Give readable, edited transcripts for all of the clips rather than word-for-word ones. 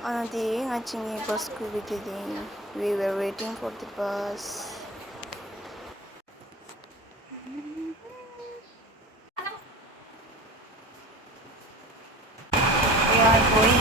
Anadi ngachingi bus ku bitidin. We were waiting for the bus. We are going.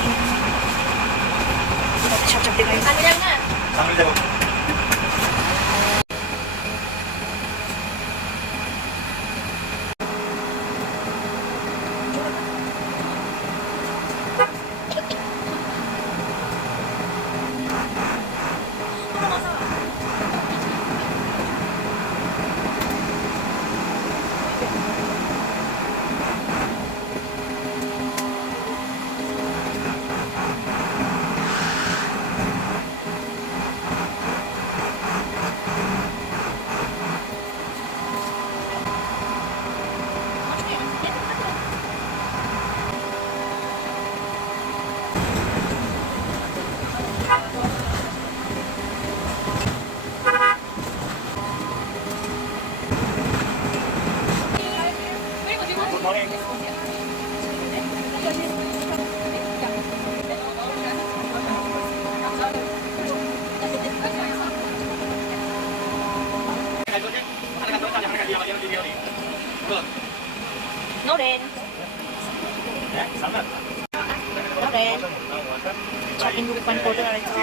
No rain. No rain. Shopping bukan photo na ito.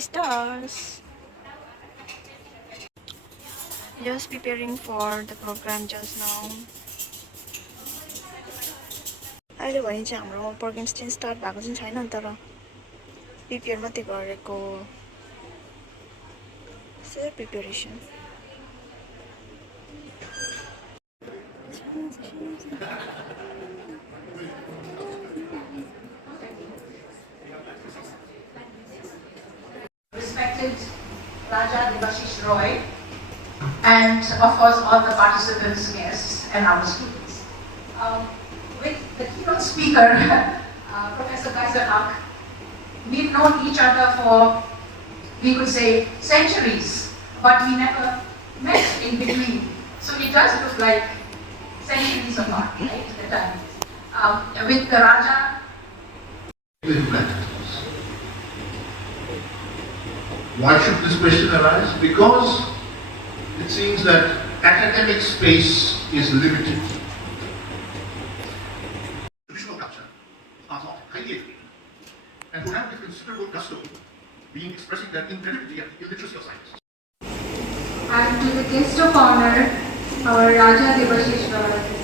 Stars. Just preparing for the program just now. अहिले भने चाहिँ हाम्रो programme चाहिँ start भएको चाहिँ छैन तर prepare मात्रै गरेको self preparation. Respected Raja Devashish Roy, and of course all the participants, guests, and our students. With the keynote speaker, Professor Kaiser Haq, we've known each other for, we could say, centuries, but we never met in between. So it does look like centuries apart, right? The time. With the Raja. Why should this question arise? Because it seems that academic space is limited. Traditional culture are not highly educated and who have the considerable custom being expressing their incredibility at the illiteracy of science. And to the guest of honor, our Raja Devashish Roy.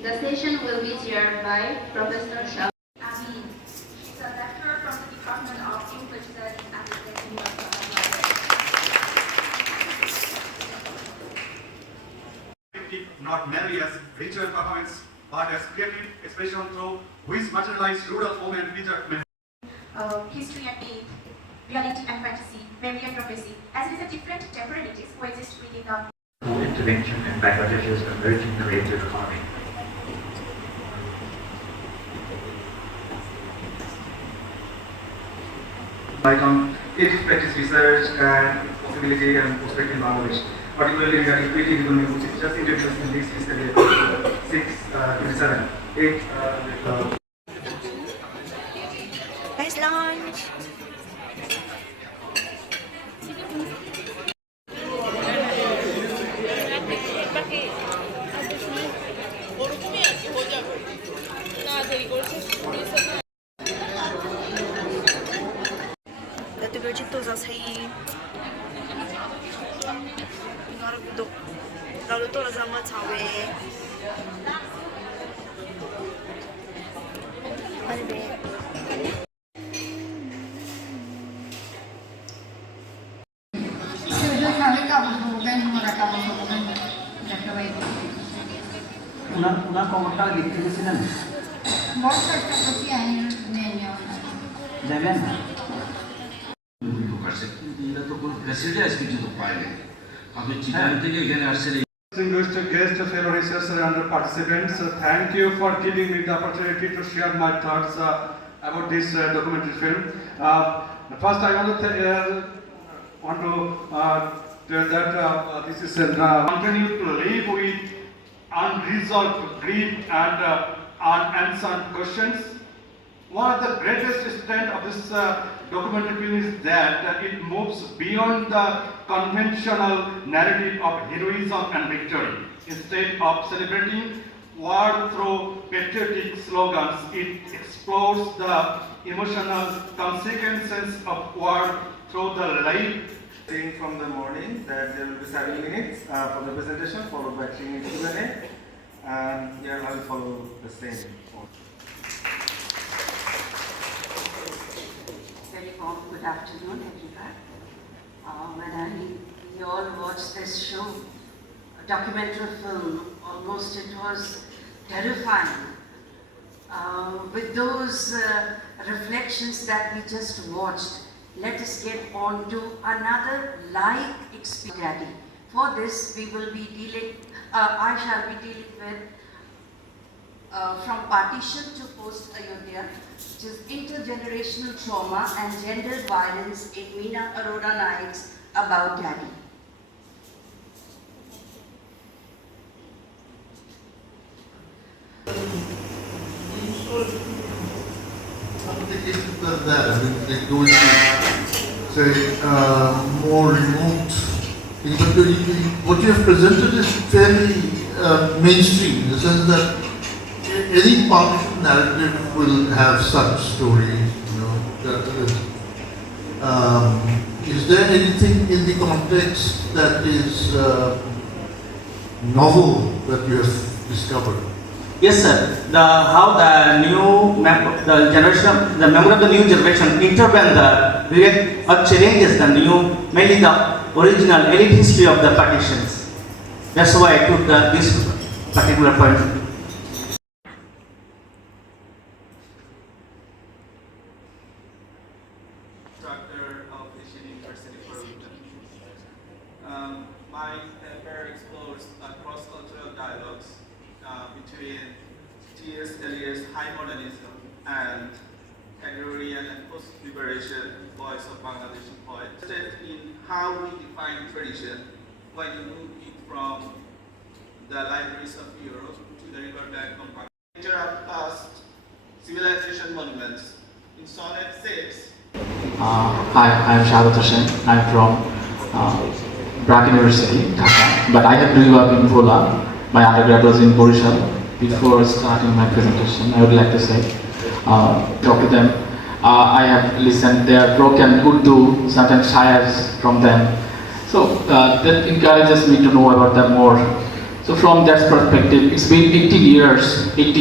The session will be chaired by Professor Shah. Amin. She's a lecturer from the Department of English Studies at the University of Agrabad. not merely as ritual performance, but as creative expression through which materialized rural home and future history and myth, reality and fantasy, memory and prophecy, as it is a different temporalities coexist within the intervention in Bangladesh's emerging creative economy. Like on its practice research and possibility and prospect in Bangladesh, particularly regarding creative economy, which is just introduced in this fiscal year 6-27. Nice lunch. Dati ko chito sa say. Naruto. Naruto ra sama chawe. Ano ba? Una komentar gitu di sini. Jangan. Distinguished guests, fellow researchers and participants, thank you for giving me the opportunity to share my thoughts about this documentary film. First, I want to tell that this is continue to live with unresolved grief and unanswered questions. One of the greatest strengths of this documentary film is that it moves beyond the conventional narrative of heroism and victory. Instead of celebrating war through patriotic slogans, it explores the emotional consequences of war through the life. Saying from the morning that there will be 7 minutes for the presentation, followed by 3 minutes Q&A, and here I will follow the same. Very warm good afternoon, everyone. When we all watched this show, a documentary film, almost it was terrifying. With those reflections that we just watched, let us get on to another live experience. For this, we will be dealing, I shall be dealing with from partition to post-Ayodhya, which is intergenerational trauma and gender violence in Meena Arora Naik's About Daddy. Applications like that, I mean, they go into, say, more remote things, but what you have presented is fairly mainstream, in the sense that any partition narrative will have such stories, you know. Is there anything in the context that is novel that you have discovered? Yes, sir. How the new the member of the new generation intervene the various challenges the new, mainly the original elite history of the partitions. That's why I took this particular point. Instructor of Asian University for Women. My paper explores cross-cultural dialogues between T.S. Eliot's high modernism and agrarian and post-liberation voice of Bangladeshi poets. In how we define tradition when you move it from the libraries of Europe to the riverbank of Bangladesh. Nature of past civilization monuments. In sonnet 6, Hi, I'm Shabat Hussain. I'm from Brack University, Dhaka. But I have grew up in Bhola. My undergrad was in Borishal. Before starting my presentation, I would like to say, talk to them. I have listened their broken Urdu, certain shayars from them. So that encourages me to know about them more. So from that perspective, it's been 80 years in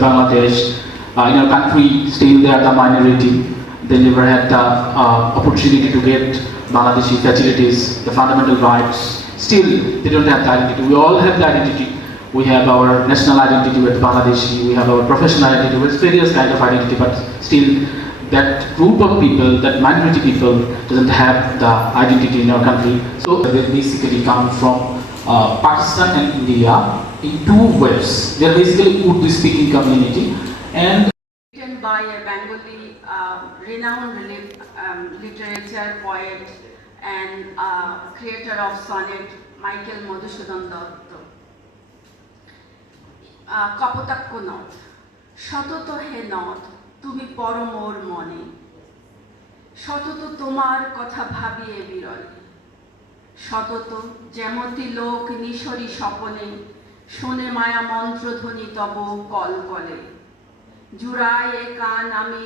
Bangladesh. In our country, still they are the minority. They never had the opportunity to get Bangladeshi facilities, the fundamental rights. Still, they don't have the identity. We all have the identity. We have our national identity with Bangladeshi, we have our professional identity with various kind of identity, but still that group of people, that minority people doesn't have the identity in our country. So they basically come from Pakistan and India in two waves. They are basically Urdu speaking community, and written by a Bengali renowned literature poet and creator of sonnet Michael Madhusudan Datta. Kapotaksha নদ শতত হে নদ তুমি পরমোর মনে শতত তোমার কথা ভাবিয়ে বিরলে শতত যেমতি লোক নিশরি স্বপনে শোনে মায়া মন্ত্রধ্বনি তব কল কলে জুড়ায় এ কান আমি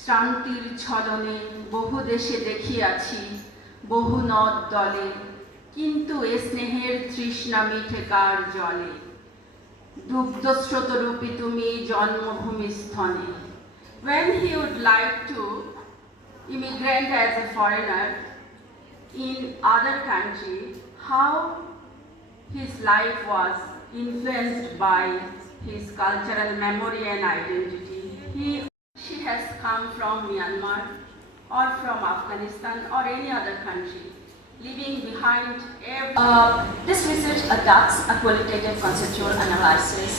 শ্রান্তির ছলনে বহু দেশে দেখিয়াছি বহু নদ দলে কিন্তু এ স্নেহের তৃষ্ণা মিঠে কার জলে দুগ্ধস্রোতরূপী তুমি জন্মভূমি স্থনে। When he would like to immigrate as a foreigner in other country, how his life was influenced by his cultural memory and identity. She has come from Myanmar or from Afghanistan or any other country, leaving behind every... This research adopts a qualitative conceptual analysis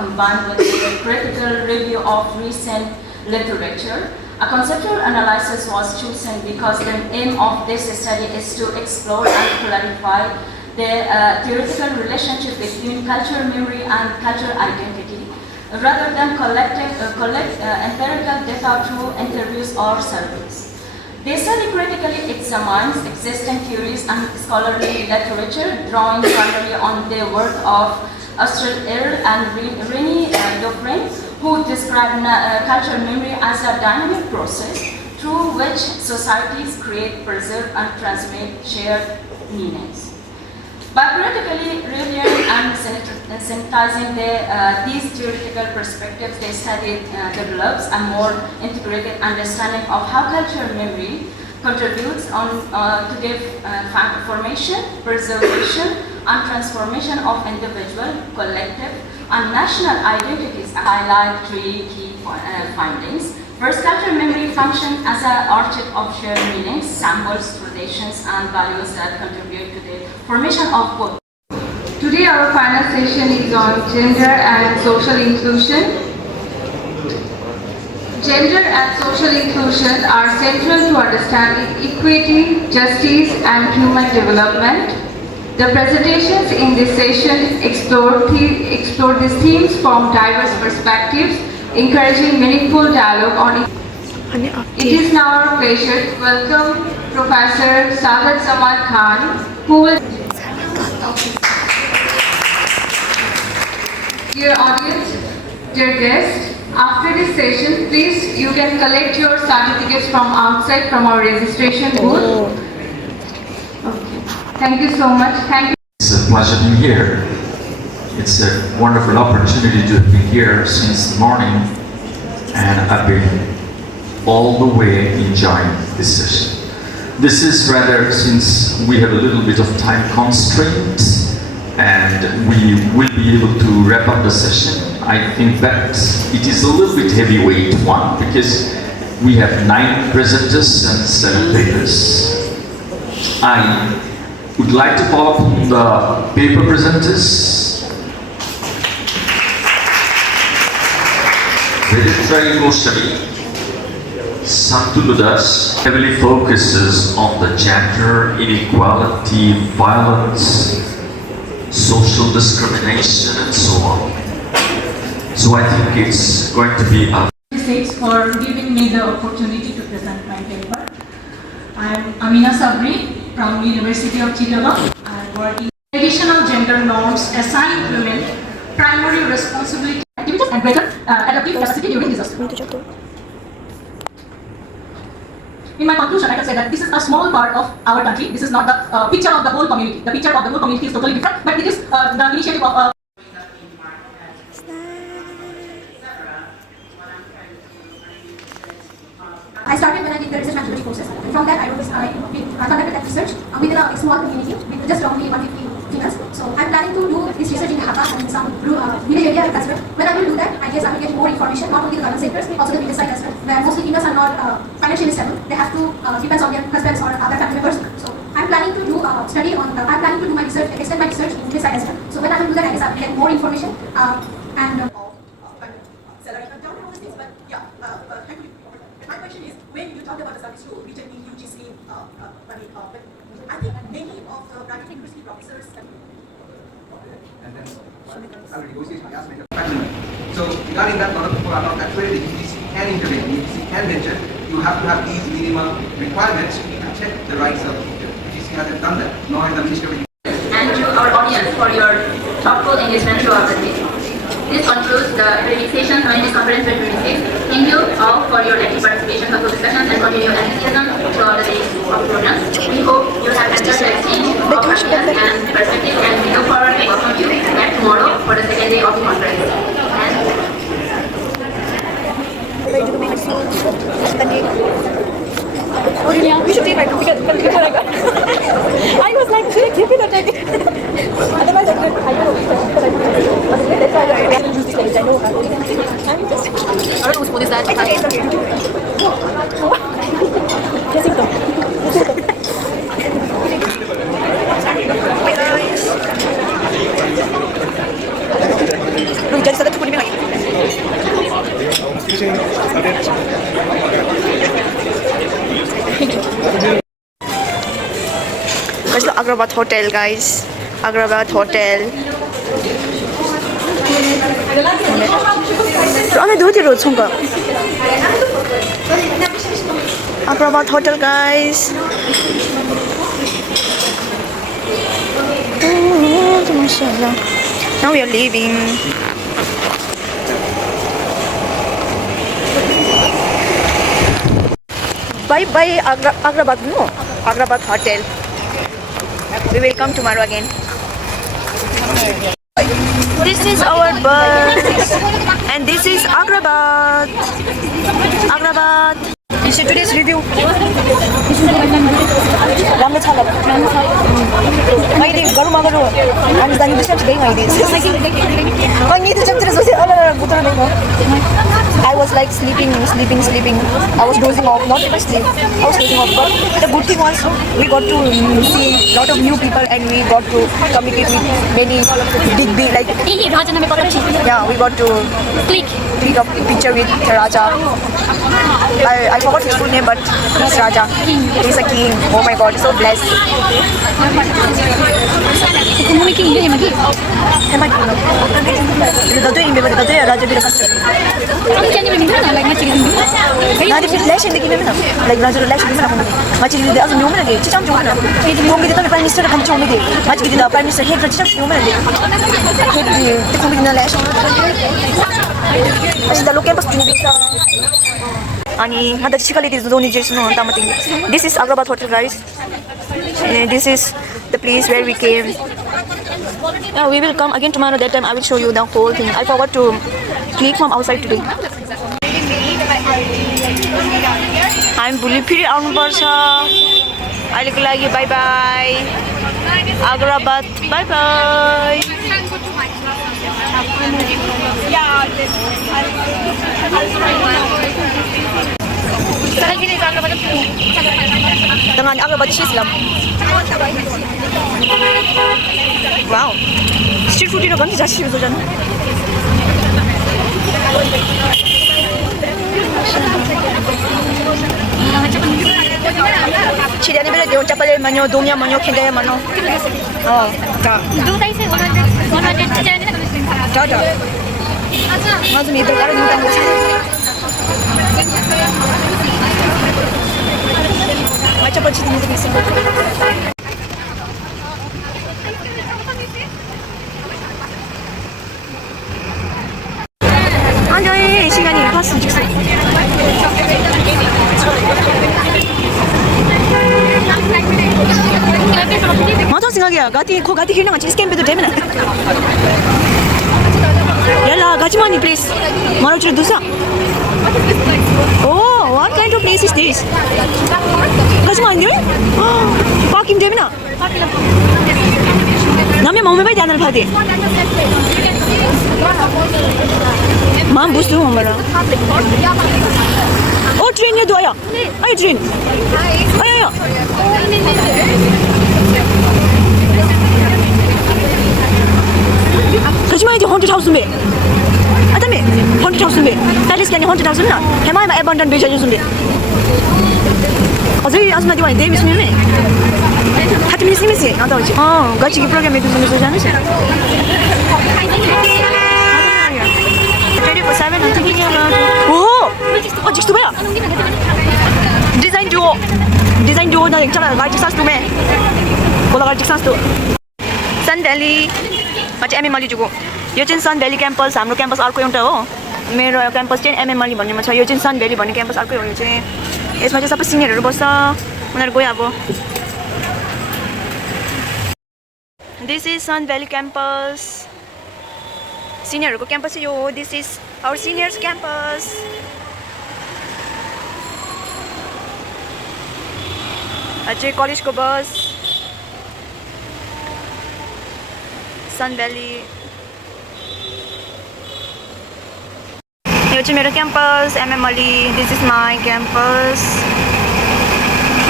combined with a critical review of recent literature. A conceptual analysis was chosen because the aim of this study is to explore and clarify the theoretical relationship between cultural memory and cultural identity, rather than collect empirical data through interviews or surveys. The study critically examines existing theories and scholarly literature, drawing primarily on the work of Astrid Earle and Renée Dauphren, who describe cultural memory as a dynamic process through which societies create, preserve, and transmit shared meanings. By critically reviewing and synthesizing these theoretical perspectives, the study develops a more integrated understanding of how cultural memory contributes to the formation, preservation, and transformation of individual, collective, and national identities. I highlight three key findings. First, cultural memory functions as an archive of shared meanings, symbols, traditions, and values that contribute to the formation of both. Today our final session is on gender and social inclusion. Gender and social inclusion are central to understanding equity, justice, and human development. The presentations in this session explore these themes from diverse perspectives, encouraging meaningful dialogue on it. It is now our pleasure to welcome Professor Saad Samad Khan, who will... Dear audience, dear guests, after this session, please, you can collect your certificates from outside from our registration booth. Okay. Thank you so much. Thank you. It's a pleasure to be here. It's a wonderful opportunity to be here since the morning, and I've been all the way enjoying this session. This is rather, since we have a little bit of time constraint and we will be able to wrap up the session, I think that it is a little bit heavyweight one because we have 9 presenters and 7 papers. I would like to call upon the paper presenters. Veditrai Goswami, Santuludas heavily focuses on the gender inequality, violence, social discrimination, and so on. So I think it's going to be a... Thanks for giving me the opportunity to present my paper. I'm Amina Sabri from University of Chittagong. I'm working traditional gender norms assign women primary responsibility, activities, and greater adaptive capacity during disaster. In my conclusion, I can say that this is a small part of our country. This is not the picture of the whole community. The picture of the whole community is totally different, but it is the initiative of I started when I did the research management courses. From that, I conducted that research within a small community with just only 150 females. So I'm planning to do this research in Dhaka and in some village area as well. When I will do that, I guess I will get more information, not only the government sectors, also the village side as well, where mostly females are not financially stable. They have to depend on their husbands or other family members. So I'm planning to do study on. I'm planning to do my research, extend my research in this side as well. So when I will do that, I guess I will get more information and. Salary. I've done all these things, but yeah, my question is, when you talk about the service rule written in UGC, but I think many of the private university professors. And then I will negotiate my aspect of patronage. So regarding that, a lot of people are not accredited. UGC can intervene, UGC can venture. You have to have these minimum requirements to protect the rights of the teacher. UGC hasn't done that, nor has the Ministry of Education. And to our audience for your thoughtful engagement throughout the day. This concludes the Accreditation Humanities Conference 2026. Thank you all for your active participation, thoughtful discussions, and continued enthusiasm throughout the days of programs. We hope you have enjoyed the exchange of ideas and perspectives, and we look forward to welcome you back tomorrow for the second day of the conference. We should take right now because I was like, should I keep it or take it? Otherwise, I don't know. That's why I didn't use this language. I know how. I'm just. I don't know whose phone is that. It's okay. Yes, it's okay. Jadi saya tu pun ni lagi. Guys, the Agrabad Hotel, guys. Agrabad Hotel. Ame do ti ro chunga. Agrabad Hotel, guys. Oh, mashallah. Now we are leaving. Bye bye Agrabad, no? Agrabad Hotel. We will come tomorrow again. This is our bus and this is Agrabad. Agrabad. This is today's review. Ramne chala. Maile garu magaru. Ani dani bisam gay maile. Pani to chapter so ala butra nahi. I was like sleeping. I was dozing off, not in my sleep. I was dozing off. But the good thing was we got to see a lot of new people and we got to communicate with many big like. Yeah, we got to click a picture with Raja. I forgot his full name, but he's Raja. He's a king. Oh my God, so blessed. This is Agrabad Hotel, guys. This is the place where we came. We will come again tomorrow. That time I will show you the whole thing. I forgot to click from outside today. I'm bully piri aunu parcha. Ahileको लागि bye bye. Agrabad bye bye. Dengan Agrabad cheese lang. Wow. Street food 이런 자식 도전. 치료하는 배를 내온 짜빨을 마녀 동야 마녀 캔가야 마녀. 자. 자. 맞아 이들 다른 누가 뭐 맞춰봐 치는 게 있어. 아니 시간이 봤어 직선. 맞아 생각이야. 가티 힐링 같이 스캔배도 되면. Yalla, Gachmani place. Maruchu Dusa. Oh, what kind of place is this? Gachmani? Oh, parking Devina. namanya mau memang jangan lupa deh. Mam bus tuh mana? Oh trainnya dua ya? Ayo train. Ayo. Kacima itu haunted house sumbe. Ada me haunted house sumbe. Tadi sekian haunted house na. Hema abandoned beach aja sumbe. 어제 아줌마 디와 데이비스 미미. 하트 미스 미스. 나도 어제. 같이 이 프로그램에 무슨 무슨 하는 거야? 24/7 I'm thinking about. 오! 직수 뭐야? 디자인 duo 나 있잖아. 갈 직사스 도매. 올라갈 직사스 도. Sun valley चाहिँ MM Ali Dzukou यो चाहिँ सन Valley campus हाम्रो campus अर्को एउटा हो मेरो campus चाहिँ MM Ali भन्नेमा छ यो चाहिँ सन भ्याली भन्ने क्याम्पस अर्कै हो यो चाहिँ यसमा चाहिँ सबै सिनियरहरू बस्छ उनीहरू गयो अब this is Sun Valley campus सिनियरहरूको क्याम्पस चाहिँ यो हो this is our seniors campus चाहिँ कलेजको बस सन भ्याली यो चाहिँ मेरो campus MM Ali this is my campus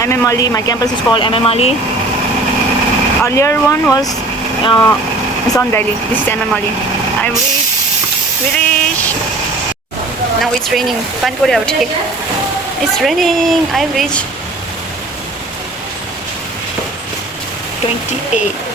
MM Ali my campus is called MM Ali earlier one was Sun Valley this is MM Ali I we reach now it's raining पानी परिरहेको ठिकै it's raining I reach 28